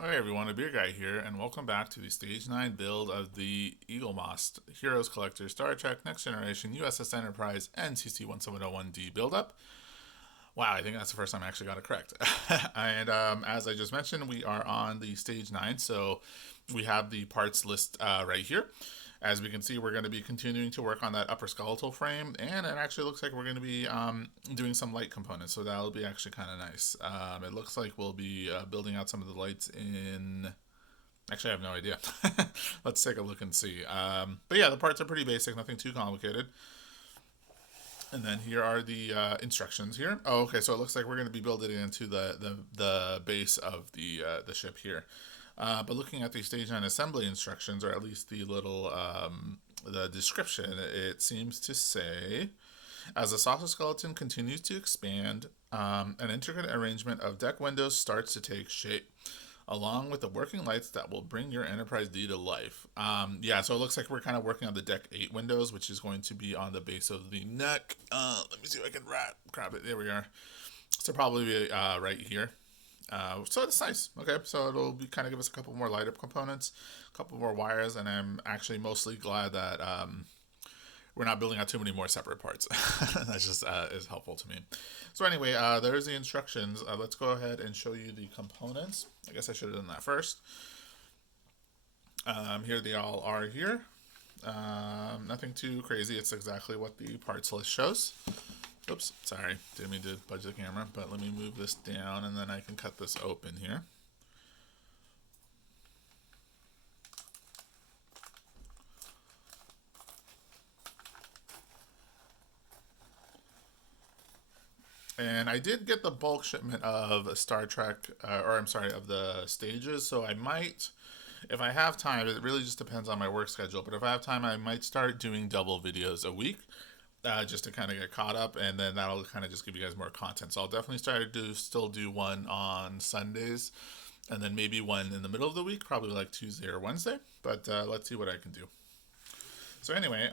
Hey everyone, Abeerguy here, and welcome back to the Stage 9 build of the Eaglemoss Heroes Collector Star Trek Next Generation USS Enterprise NCC-1701-D build-up. Wow, I think that's the first time I actually got it correct. And as I just mentioned, we are on the Stage 9, so we have the parts list right here. As we can see, we're going to be continuing to work on that upper skeletal frame, and it actually looks like we're going to be doing some light components, so that'll be actually kind of nice. It looks like we'll be building out some of the lights in... Actually, I have no idea. Let's take a look and see. But yeah, the parts are pretty basic, nothing too complicated. And then here are the instructions here. Oh, okay, so it looks like we're going to be building it into the base of the ship here. But looking at the stage 9 assembly instructions, or at least the little the description, it seems to say, as the saucer skeleton continues to expand, an intricate arrangement of deck windows starts to take shape, along with the working lights that will bring your Enterprise D to life. Yeah, so it looks like we're kind of working on the deck 8 windows, which is going to be on the base of the neck. Let me see if I can grab it. There we are. So probably be right here. So it's nice. Okay, so it'll be kind of give us a couple more light up components, a couple more wires, and I'm actually mostly glad that we're not building out too many more separate parts. That's just is helpful to me. So anyway, there's the instructions. Let's go ahead and show you the components. I guess I should have done that first. Here they all are here. Nothing too crazy. It's exactly what the parts list shows. Oops, sorry, didn't mean to budge the camera, but let me move this down and then I can cut this open here. And I did get the bulk shipment of Star Trek, or I'm sorry, of the stages, so I might, if I have time, it really just depends on my work schedule, but if I have time, I might start doing double videos a week. Just to kind of get caught up, and then that'll kind of just give you guys more content. So I'll definitely still do one on Sundays, and then maybe one in the middle of the week, probably like Tuesday or Wednesday. But let's see what I can do. So anyway,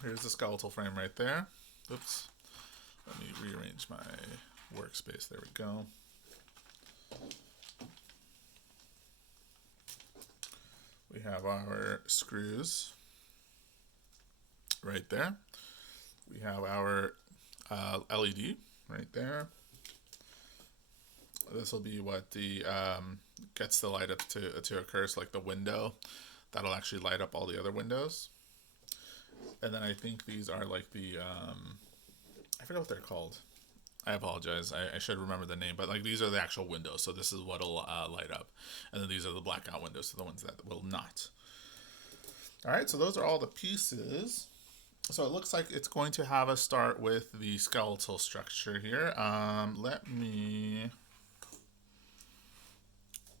here's the skeletal frame right there. Oops, let me rearrange my workspace. There we go. We have our screws right there. We have our LED right there. This will be what the gets the light up to occur, so like the window that'll actually light up all the other windows. And then I think these are like the I forget what they're called. I apologize. I should remember the name, but like these are the actual windows. So this is what'll light up, and then these are the blackout windows, so the ones that will not. All right, so those are all the pieces. So it looks like it's going to have us start with the skeletal structure here.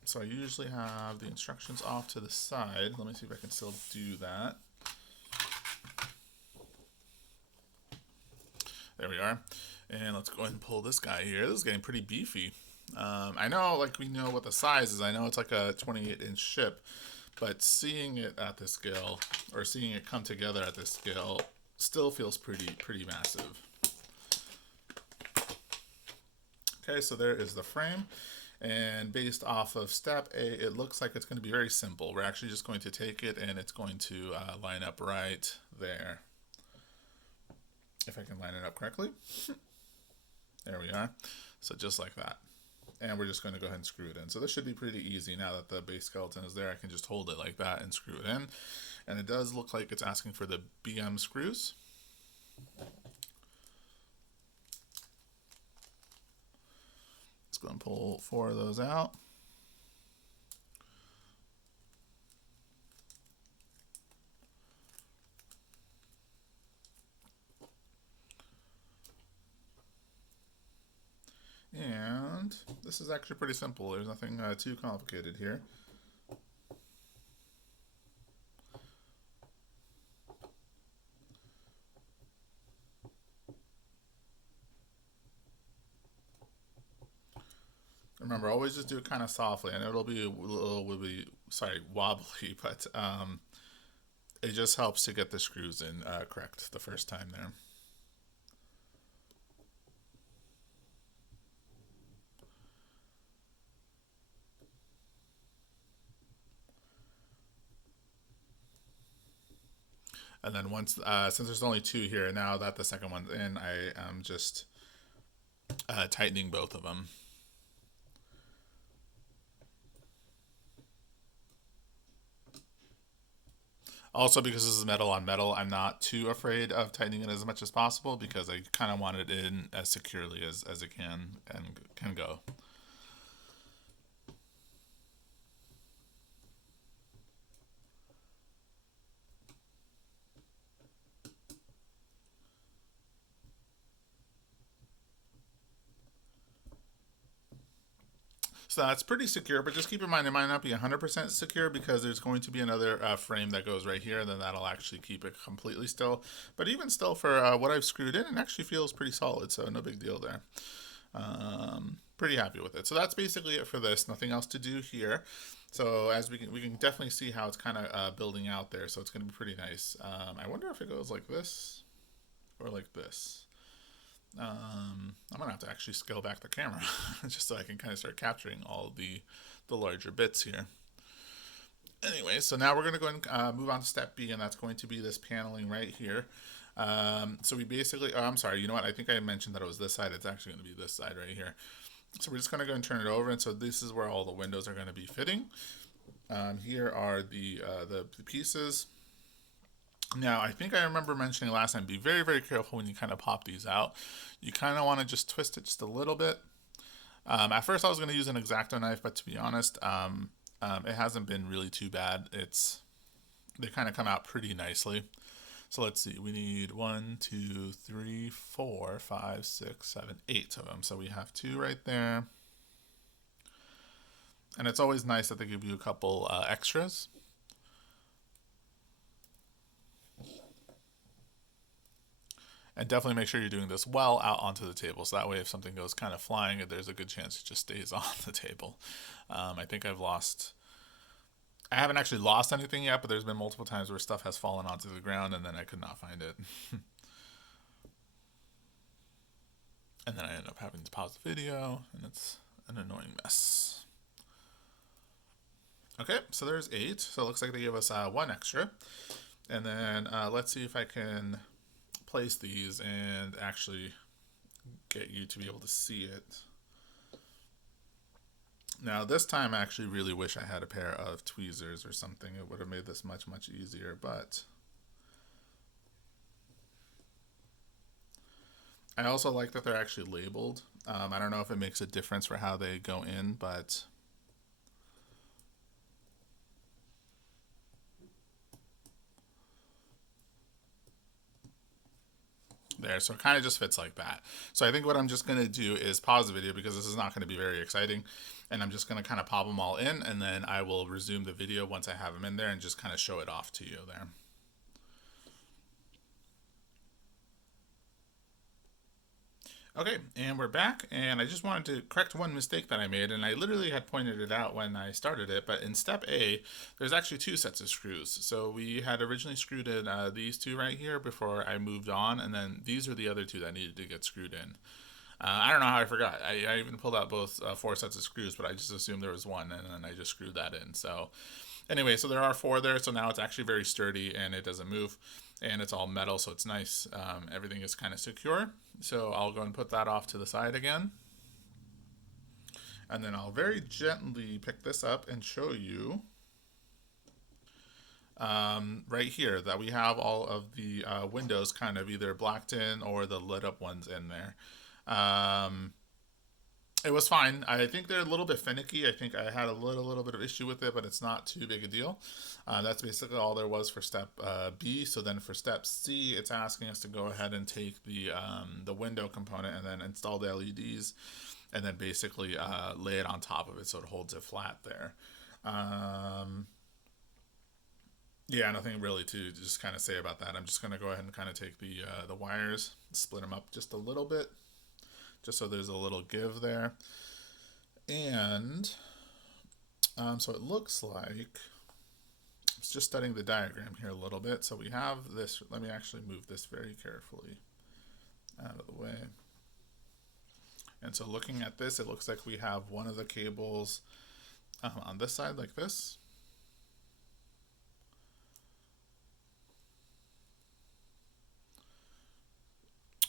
So I usually have the instructions off to the side. Let me see if I can still do that. There we are. And let's go ahead and pull this guy here. This is getting pretty beefy. I know, like, we know what the size is. I know it's like a 28-inch ship, but seeing it at this scale, or seeing it come together at this scale, still feels pretty massive. Okay, so there is the frame, and based off of step A, it looks like it's going to be very simple. We're actually just going to take it and it's going to line up right there. If I can line it up correctly. There we are. So just like that. And we're just going to go ahead and screw it in. So this should be pretty easy now that the base skeleton is there. I can just hold it like that and screw it in. And it does look like it's asking for the BM screws. Let's go and pull 4 of those out. And this is actually pretty simple. There's nothing too complicated here. Remember, always just do it kind of softly, and it'll be wobbly, but it just helps to get the screws in correct the first time there. And then once, since there's only two here, now that the second one's in, I am just tightening both of them. Also, because this is metal on metal, I'm not too afraid of tightening it as much as possible because I kind of want it in as securely as it can go. So that's pretty secure, but just keep in mind it might not be 100% secure because there's going to be another frame that goes right here, and then that'll actually keep it completely still. But even still, for what I've screwed in, it actually feels pretty solid, so no big deal there. Pretty happy with it. So that's basically it for this. Nothing else to do here. So as we can definitely see how it's kind of building out there. So it's going to be pretty nice. I wonder if it goes like this or like this. I'm gonna have to actually scale back the camera just so I can kind of start capturing all the larger bits here. Anyway, so now we're gonna go and move on to step B, and that's going to be this paneling right here. So we basically, oh, I'm sorry, you know what? I think I mentioned that it was this side. It's actually going to be this side right here. So we're just going to go and turn it over, and so this is where all the windows are going to be fitting. Here are the pieces. Now, I think I remember mentioning last time, be very, very careful when you kind of pop these out. You kind of want to just twist it just a little bit. At first, I was going to use an X-Acto knife, but to be honest, it hasn't been really too bad. They kind of come out pretty nicely. So let's see, we need 1, 2, 3, 4, 5, 6, 7, 8 of them. So we have 2 right there. And it's always nice that they give you a couple extras. And definitely make sure you're doing this well out onto the table. So that way if something goes kind of flying, there's a good chance it just stays on the table. I think I haven't actually lost anything yet, but there's been multiple times where stuff has fallen onto the ground and then I could not find it. And then I end up having to pause the video, and it's an annoying mess. Okay, so there's 8. So it looks like they gave us 1 extra. And then let's see if I can place these and actually get you to be able to see it. Now this time I actually really wish I had a pair of tweezers or something. It would have made this much, much easier, but I also like that they're actually labeled. I don't know if it makes a difference for how they go in, but there, so it kind of just fits like that. So I think what I'm just going to do is pause the video because this is not going to be very exciting, and I'm just going to kind of pop them all in, and then I will resume the video once I have them in there and just kind of show it off to you there. Okay, and we're back, and I just wanted to correct one mistake that I made, and I literally had pointed it out when I started it, but in step A, there's actually 2 sets of screws. So we had originally screwed in these 2 right here before I moved on, and then these are the other 2 that needed to get screwed in. I don't know how I forgot. I even pulled out both 4 sets of screws, but I just assumed there was 1, and then I just screwed that in. So anyway, so there are 4 there, so now it's actually very sturdy, and it doesn't move, and it's all metal, so it's nice. Everything is kind of secure. So I'll go and put that off to the side again. And then I'll very gently pick this up and show you right here that we have all of the windows kind of either blacked in or the lit up ones in there. It was fine. I think they're a little bit finicky. I think I had a little bit of issue with it, but it's not too big a deal. That's basically all there was for step B. So then for step C, it's asking us to go ahead and take the window component and then install the LEDs, and then basically lay it on top of it so it holds it flat there. Yeah, nothing really to just kind of say about that. I'm just going to go ahead and kind of take the wires, split them up just a little bit, just so there's a little give there. And so it looks like, it's just studying the diagram here a little bit. So we have this, let me actually move this very carefully out of the way. And so looking at this, it looks like we have one of the cables on this side like this.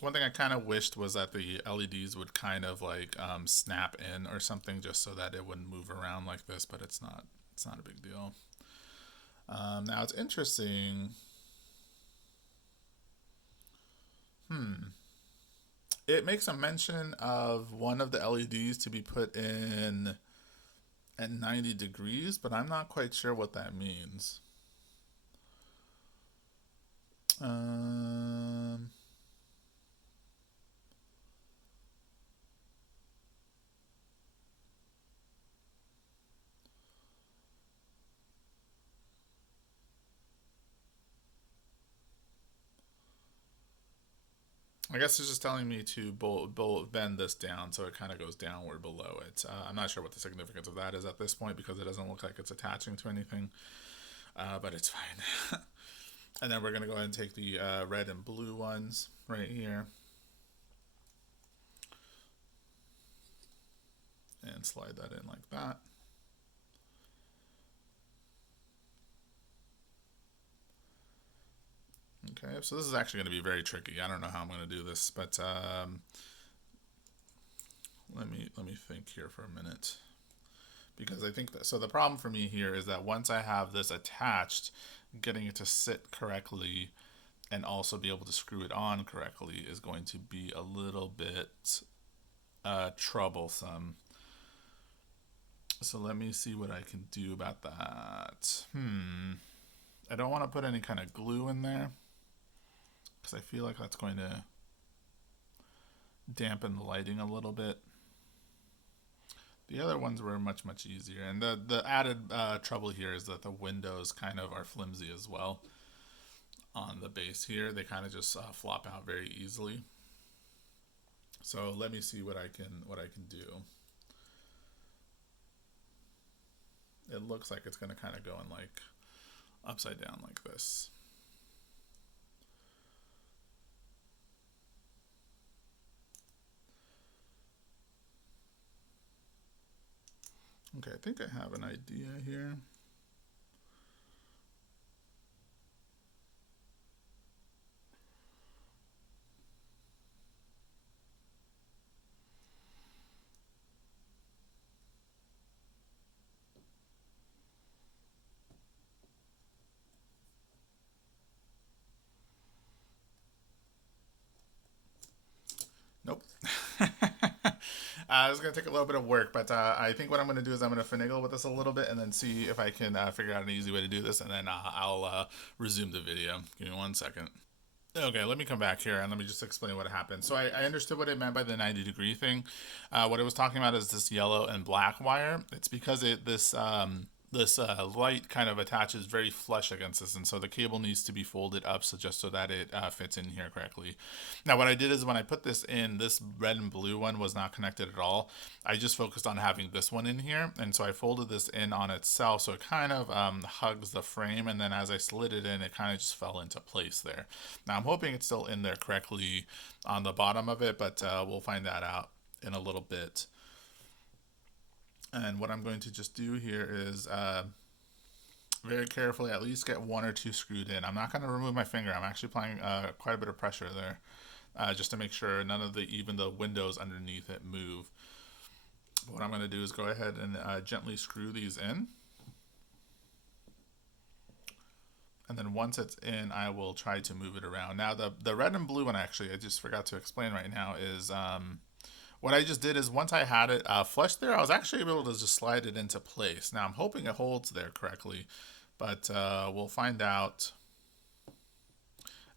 One thing I kind of wished was that the LEDs would kind of like snap in or something, just so that it wouldn't move around like this. But it's not. It's not a big deal. Now it's interesting. It makes a mention of one of the LEDs to be put in at 90 degrees, but I'm not quite sure what that means. Um, I guess it's just telling me to bend this down so it kind of goes downward below it. I'm not sure what the significance of that is at this point because it doesn't look like it's attaching to anything, but it's fine. And then we're going to go ahead and take the red and blue ones right here and slide that in like that. Okay, so this is actually going to be very tricky. I don't know how I'm going to do this, but let me think here for a minute, because I think that, so the problem for me here is that once I have this attached, getting it to sit correctly and also be able to screw it on correctly is going to be a little bit troublesome. So let me see what I can do about that. I don't want to put any kind of glue in there because I feel like that's going to dampen the lighting a little bit. The other ones were much easier, and the added trouble here is that the windows kind of are flimsy as well. On the base here, they kind of just flop out very easily. So let me see what I can do. It looks like it's going to kind of go in like upside down like this. Okay, I think I have an idea here. Nope. It's going to take a little bit of work, but I think what I'm going to do is I'm going to finagle with this a little bit and then see if I can figure out an easy way to do this, and then I'll resume the video. Give me 1 second. Okay, let me come back here and let me just explain what happened. So I understood what it meant by the 90-degree thing. What it was talking about is this yellow and black wire. It's because this light kind of attaches very flush against this, and so the cable needs to be folded up so that it fits in here correctly. Now what I did is when I put this in, this red and blue one was not connected at all. I just focused on having this one in here, and so I folded this in on itself so it kind of hugs the frame, and then as I slid it in, it kind of just fell into place there. Now I'm hoping it's still in there correctly on the bottom of it, but we'll find that out in a little bit. And what I'm going to just do here is very carefully at least get one or two screwed in. I'm not going to remove my finger. I'm actually applying quite a bit of pressure there just to make sure none of even the windows underneath it move. But what I'm going to do is go ahead and gently screw these in. And then once it's in, I will try to move it around. Now the red and blue one, actually, I just forgot to explain right now, is what I just did is once I had it flush there, I was actually able to just slide it into place. Now I'm hoping it holds there correctly, but we'll find out.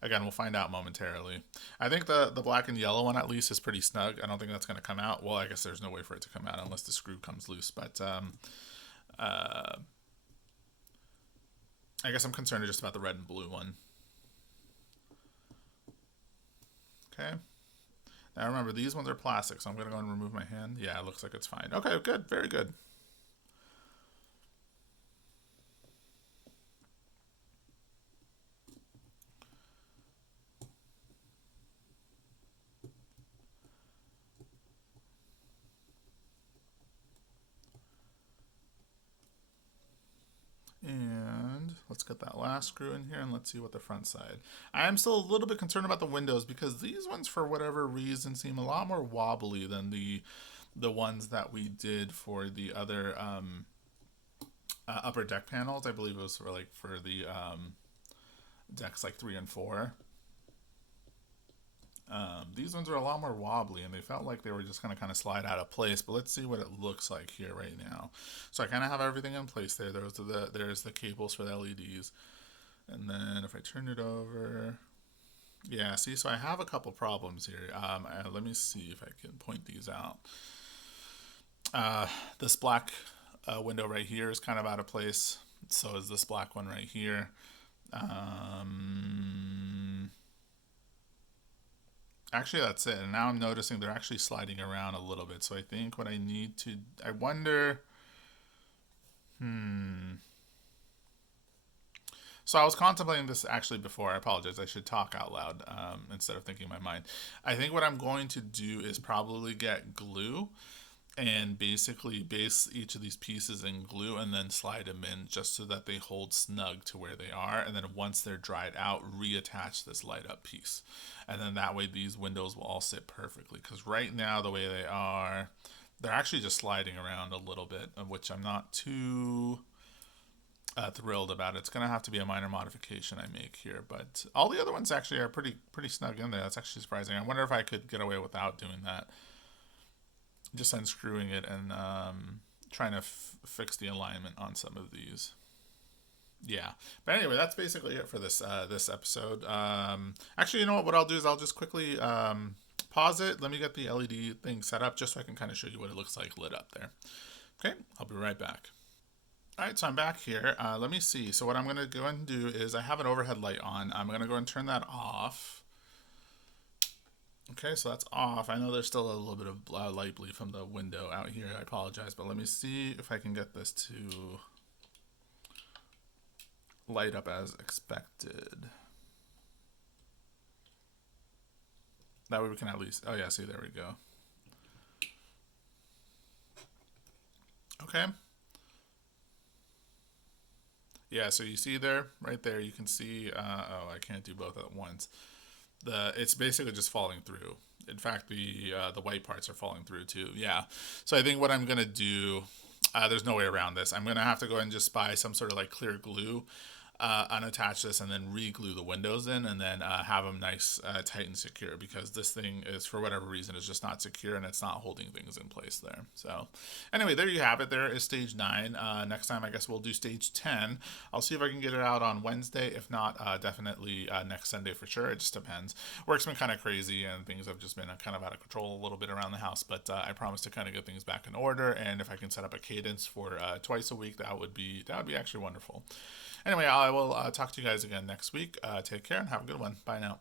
Again, we'll find out momentarily. I think the black and yellow one at least is pretty snug. I don't think that's going to come out. Well, I guess there's no way for it to come out unless the screw comes loose. But I guess I'm concerned just about the red and blue one. Okay. Now remember, these ones are plastic, so I'm going to go and remove my hand. Yeah, it looks like it's fine. Okay, good. Very good. And Let's get that last screw in here and let's see what the front side. I am still a little bit concerned about the windows because these ones, for whatever reason, seem a lot more wobbly than the ones that we did for the other upper deck panels. I believe it was for the decks like 3 and 4. These ones are a lot more wobbly, and they felt like they were just going to kind of slide out of place. But let's see what it looks like here right now. So I kind of have everything in place there. There's the cables for the LEDs. And then if I turn it over, yeah, see, so I have a couple problems here. Let me see if I can point these out. This black window right here is kind of out of place. So is this black one right here. Actually, that's it. And now I'm noticing they're actually sliding around a little bit. So I think what I need to, I wonder, So I was contemplating this actually before. I apologize. I should talk out loud instead of thinking in my mind. I think what I'm going to do is probably get glue and basically base each of these pieces in glue and then slide them in just so that they hold snug to where they are. And then once they're dried out, reattach this light up piece. And then that way these windows will all sit perfectly. Because right now, the way they are, they're actually just sliding around a little bit, of which I'm not too thrilled about. It's going to have to be a minor modification I make here. But all the other ones actually are pretty snug in there. That's actually surprising. I wonder if I could get away without doing that. Just unscrewing it and trying to fix the alignment on some of these. Yeah, but anyway, that's basically it for this this episode. Actually, you know what I'll do is I'll just quickly pause it. Let me get the LED thing set up just so I can kind of show you what it looks like lit up there. Okay, I'll be right back. All right, so I'm back here. Let me see. So what I'm going to go and do is I have an overhead light on. I'm going to go and turn that off. Okay, so that's off. I know there's still a little bit of light bleed from the window out here. I apologize, but let me see if I can get this to light up as expected. That way we can at least, oh yeah, see, there we go. Okay. Yeah, so you see there, right there, you can see, oh, I can't do both at once. It's basically just falling through. In fact, the white parts are falling through too. Yeah. So I think what I'm gonna do, there's no way around this. I'm gonna have to go and just buy some sort of like clear glue, unattach this, and then re-glue the windows in, and then have them nice, tight and secure, because this thing is, for whatever reason, is just not secure and it's not holding things in place there. So anyway, there you have it. There is stage 9. Next time I guess we'll do stage 10. I'll see if I can get it out on Wednesday. If not, definitely next Sunday for sure. It just depends. Work's been kind of crazy and things have just been kind of out of control a little bit around the house, but I promise to kind of get things back in order, and if I can set up a cadence for twice a week, that would be actually wonderful. Anyway, I will talk to you guys again next week. Take care and have a good one. Bye now.